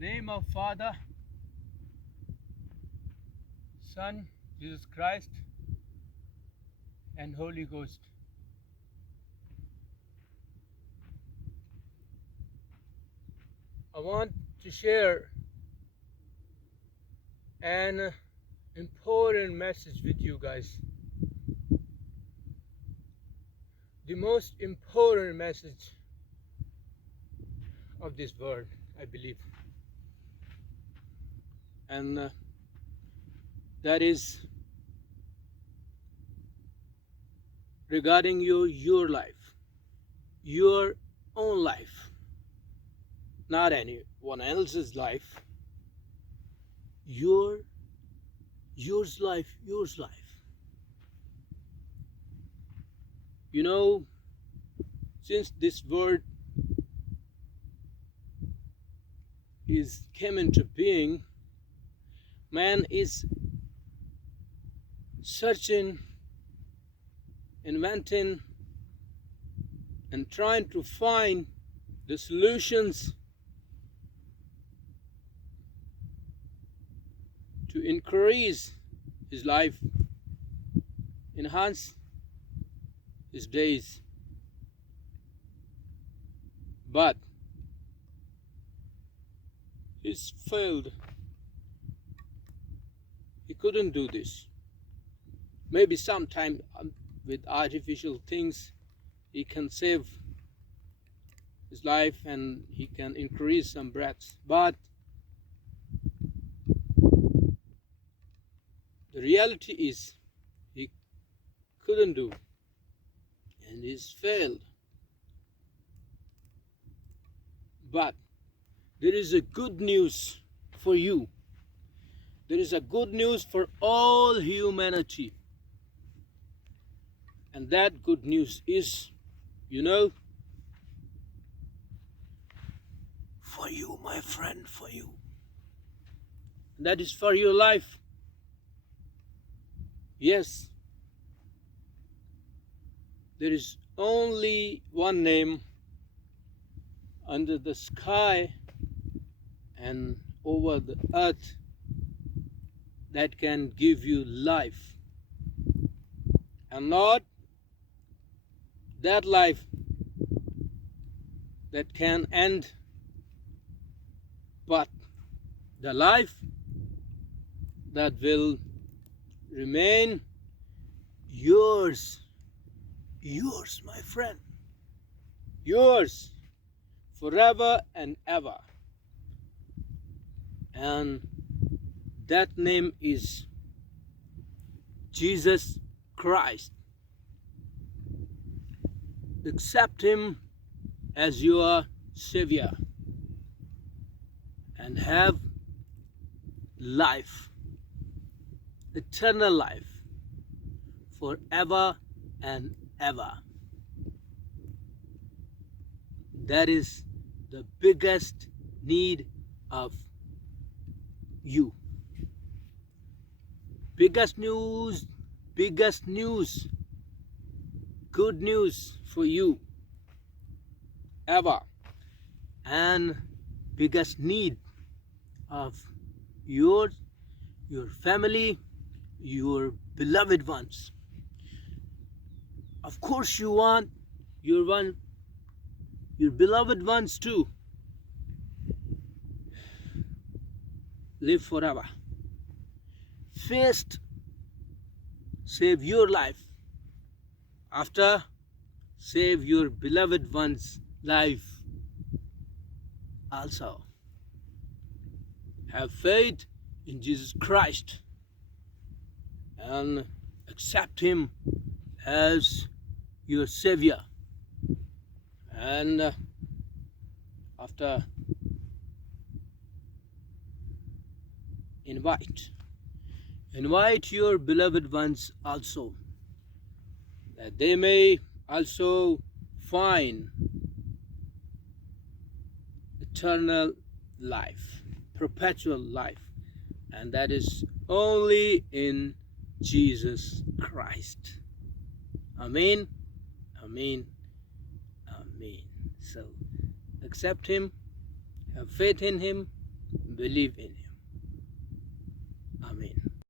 name of Father, Son, Jesus Christ, and Holy Ghost. I want to share an important message with you guys. The most important message of this world, I believe. And that is regarding your life, your own life, not anyone else's life. Yours life. You know, since this word came into being, man is searching, inventing, and trying to find the solutions to increase his life, enhance his days. But he's failed. He couldn't do this. Maybe sometime with artificial things he can save his life and he can increase some breaths. But the reality is he couldn't do, and he's failed. But there is a good news for you. There is a good news for all humanity. And that good news is, for you, my friend, for you. And that is for your life. Yes. There is only one name under the sky and over the earth that can give you life, and not that life that can end, but the life that will remain yours, my friend, yours forever and ever. And that name is Jesus Christ. Accept him as your Savior and have life, eternal life, forever and ever. That is the biggest need of you. Biggest news, good news for you ever, and biggest need of your family, your beloved ones. Of course you want your beloved ones to live forever. First, save your life. After, save your beloved one's life also. Have faith in Jesus Christ and accept him as your Savior. And after, invite your beloved ones also, that they may also find eternal life, perpetual life, and that is only in Jesus Christ. Amen, amen, amen. So accept him, have faith in him, believe in it.